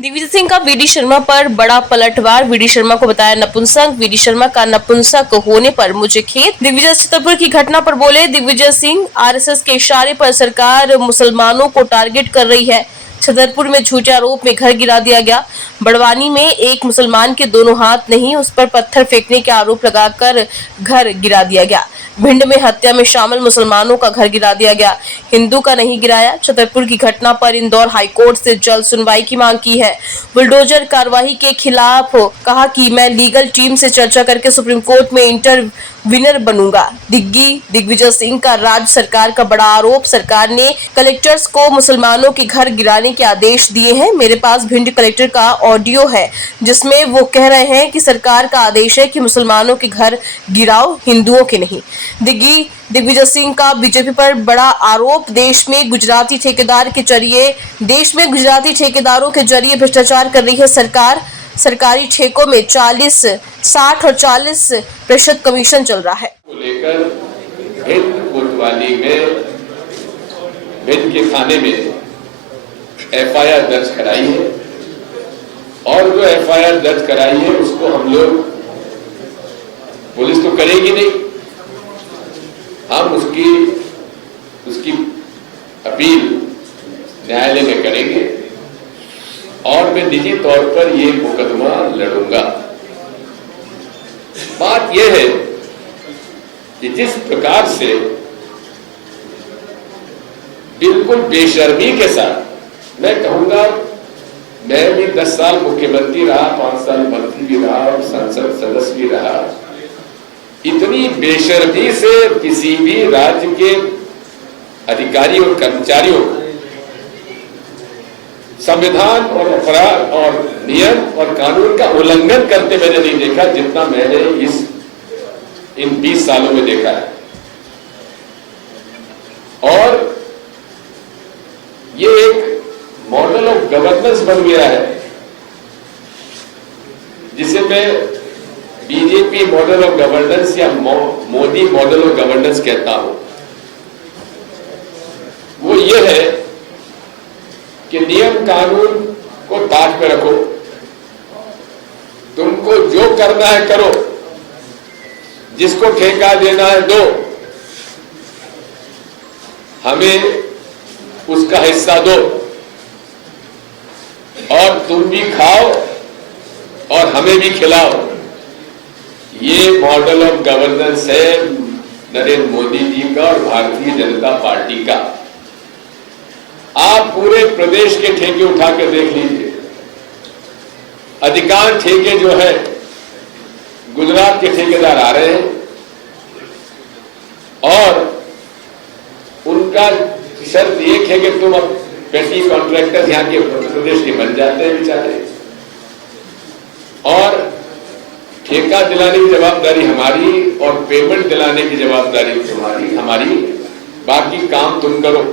दिग्विजय सिंह का वीडी शर्मा पर बड़ा पलटवार। वीडी शर्मा को बताया नपुंसक। वीडी शर्मा का नपुंसक होने पर मुझे खेद। दिग्विजय छतरपुर की घटना पर बोले दिग्विजय सिंह, आरएसएस के इशारे पर सरकार मुसलमानों को टारगेट कर रही है। छतरपुर में झूठे आरोप में घर गिरा दिया गया। बड़वानी में एक मुसलमान के दोनों हाथ नहीं, उस पर पत्थर फेंकने के आरोप लगाकर घर गिरा दिया गया। भिंड में हत्या में शामिल मुसलमानों का घर गिरा दिया गया, हिंदू का नहीं गिराया। छतरपुर की घटना पर इंदौर हाईकोर्ट से जल्द सुनवाई की मांग की है। बुलडोजर कार्रवाई के खिलाफ कहा कि मैं लीगल टीम से चर्चा करके सुप्रीम कोर्ट में इंटरवीनर बनूंगा। दिग्विजय सिंह का राज्य सरकार का बड़ा आरोप। सरकार ने कलेक्टर्स को मुसलमानों के घर गिराने के आदेश दिए हैं। मेरे पास भिंड कलेक्टर का ऑडियो है जिसमें वो कह रहे हैं कि सरकार का आदेश है कि मुसलमानों के घर गिराओ, हिंदुओं के नहीं। दिग्विजय सिंह का बीजेपी पर बड़ा आरोप। देश में गुजराती ठेकेदारों के जरिए भ्रष्टाचार कर रही है सरकार। सरकारी ठेकों में 60 और 40% कमीशन चल रहा है। लेकर भिंड कोतवाली में भिंड के थाने में एफआईआर दर्ज कराई है और जो एफआईआर दर्ज कराई है उसको हम लोग, पुलिस तो करेगी नहीं, हम उसकी अपील न्यायालय में करेंगे और मैं निजी तौर पर ये मुकदमा लड़ूंगा। बात यह है कि जिस प्रकार से बिल्कुल बेशर्मी के साथ, मैं कहूंगा मैं भी 10 साल मुख्यमंत्री रहा, 5 साल मंत्री भी रहा और संसद सदस्य भी रहा, इतनी बेशर्मी से किसी भी राज्य के अधिकारी और कर्मचारियों को संविधान और अपराध और नियम और कानून का उल्लंघन करते मैंने नहीं देखा जितना मैंने इन 20 सालों में देखा है। और ये एक मॉडल ऑफ गवर्नेंस बन गया है जिसे मैं बीजेपी मॉडल ऑफ गवर्नेंस या मोदी मॉडल ऑफ गवर्नेंस कहता हूं। वो ये है कि नियम कानून को ताक पे रखो, तुमको जो करना है करो, जिसको ठेका देना है दो, हमें उसका हिस्सा दो और तुम भी खाओ और हमें भी खिलाओ। ये मॉडल ऑफ गवर्नेंस है नरेंद्र मोदी जी का और भारतीय जनता पार्टी का। आप पूरे प्रदेश के ठेके उठा के देख लीजिए, अधिकांश ठेके जो है गुजरात के ठेकेदार आ रहे हैं और उनका शर्त एक है कि तुम अब पेटी कॉन्ट्रैक्टर यहां के प्रदेश के बन जाते हैं बेचारे, और ठेका दिलाने की जवाबदारी हमारी और पेमेंट दिलाने की जवाबदारी तुम्हारी, हमारी, बाकी काम तुम करो।